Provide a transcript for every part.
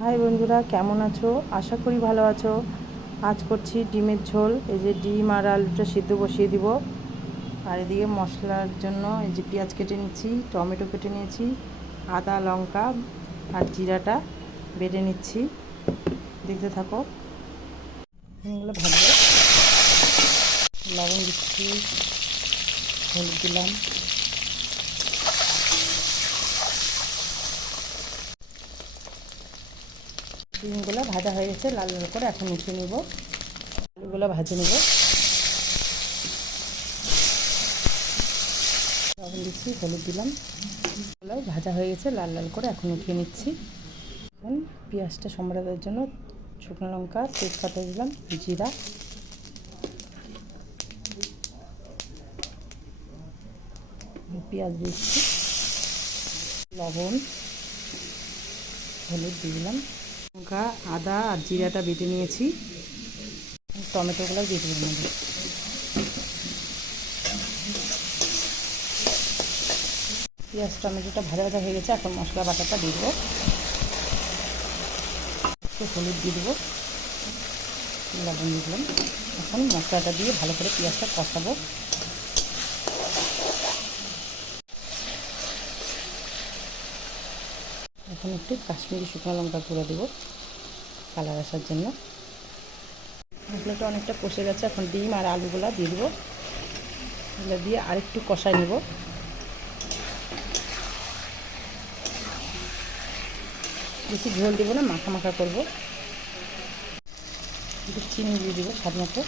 High বন্ধুরা, কেমন আছো? আশা করি ভালো আছো। আজ করছি ডিমের ঝোল। এই যে ডিম আর আলুটা সিদ্ধ বসিয়ে দিব। আর এদিকে মশলার জন্য এই যে পেঁয়াজ কেটে নিচ্ছি, টমেটো কেটে নিয়েছি, আদা লঙ্কা আর জিরাটা বেটে নিচ্ছি। দেখতে থাকো। এগুলো ভাজবো। লবণ দিচ্ছি, হলুদ দিলাম। ডিমগুলো ভাজা হয়ে গেছে লাল লাল করে, এখন উঠিয়ে নেব। আলুগুলো ভেজে নেব। লবণ দিচ্ছি, হলুদ দিলাম। ভাজা হয়ে গেছে লাল লাল করে, এখন উঠিয়ে নিচ্ছি। এখন পেঁয়াজটা সম্বারের জন্য শুকনো লঙ্কা তেজপাতা দিলাম, জিরা, পেঁয়াজ দিচ্ছি, লবণ, হলুদ দিয়ে দিলাম। লঙ্কা আদা আর জিরাটা বেটে নিয়েছি। টমেটোগুলো দিয়ে দিলাম। পেঁয়াজ টমেটোটা ভাজা ভাজা হয়ে গেছে, এখন মশলা বাটাটা দিয়ে দেবো। একটু হলুদ দিয়ে দেবো, লবণ দিয়ে দিলাম। এখন মশলাটা দিয়ে ভালো করে পেঁয়াজটা কষাবো। এখন একটু কাশ্মীরি শুকনো লঙ্কা গুঁড়ো দেবো কালার আসার জন্য। মশলাটা অনেকটা কষে গেছে, এখন ডিম আর আলুগুলো দিয়ে দেবো। এগুলো দিয়ে আরেকটু কষাই নেব। বেশি ঝোল দেবো না, মাখা মাখা করবো। একটু চিনি দিয়ে দেবো স্বাদ মতো।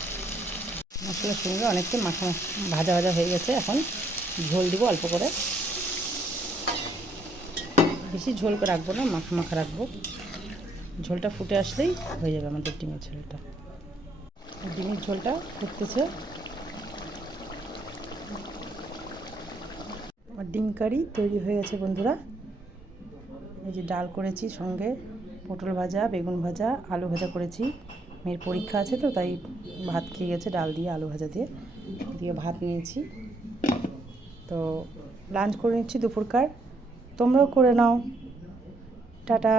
মশলার সঙ্গে অনেকটা মাখা ভাজা ভাজা হয়ে গেছে, এখন ঝোল দেবো অল্প করে। বেশি ঝোল করে রাখবো না, মাখা মাখা রাখবো। ঝোলটা ফুটে আসলেই হয়ে যাবে আমাদের ডিমের ঝোলটা। ডিমের ঝোলটা ফুটতেছে। আমার ডিম কারি তৈরি হয়ে গেছে বন্ধুরা। এই যে ডাল করেছি, সঙ্গে পটল ভাজা, বেগুন ভাজা, আলু ভাজা করেছি। মেয়ের পরীক্ষা আছে তো, তাই ভাত খেয়ে গেছে ডাল দিয়ে, আলু ভাজা দিয়ে দিয়ে ভাত নিয়েছি। তো লাঞ্চ করে নিচ্ছি দুপুরকার। তোমরাও করে নাও। টাটা।